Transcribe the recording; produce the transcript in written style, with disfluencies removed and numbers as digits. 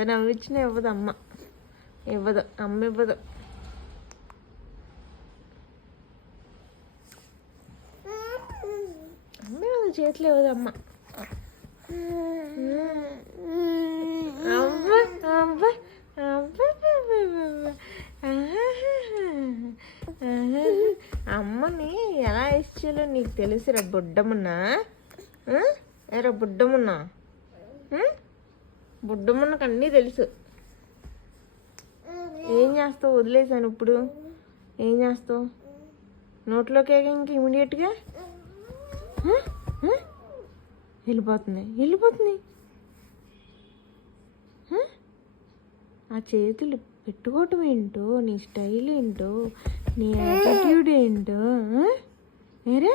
ఎంత నవ్విచ్చినా ఇవ్వదు అమ్మ, ఇవ్వదు అమ్మ, ఇవ్వదు. అమ్మ ఇవ్వదు, చేతిలో ఇవ్వదు అమ్మ. అవ్వ అవ్వ అవ్వ అమ్మని ఎలా ఇచ్చేలో నీకు తెలుసురా బుడ్డమున్నా, ఎరా బుడ్డమున్నా, బుడ్డమున్నకు అన్నీ తెలుసు. ఏం చేస్తావు? వదిలేసాను ఇప్పుడు. ఏం చేస్తావు? నోట్లోకి ఇంక ఇమీడియట్గా వెళ్ళిపోతుంది. ఆ చేతులు పెట్టుకోవటం ఏంటో, నీ స్టైల్ ఏంటో, నీ యాటిట్యూడ్ ఏంటో. ఏరే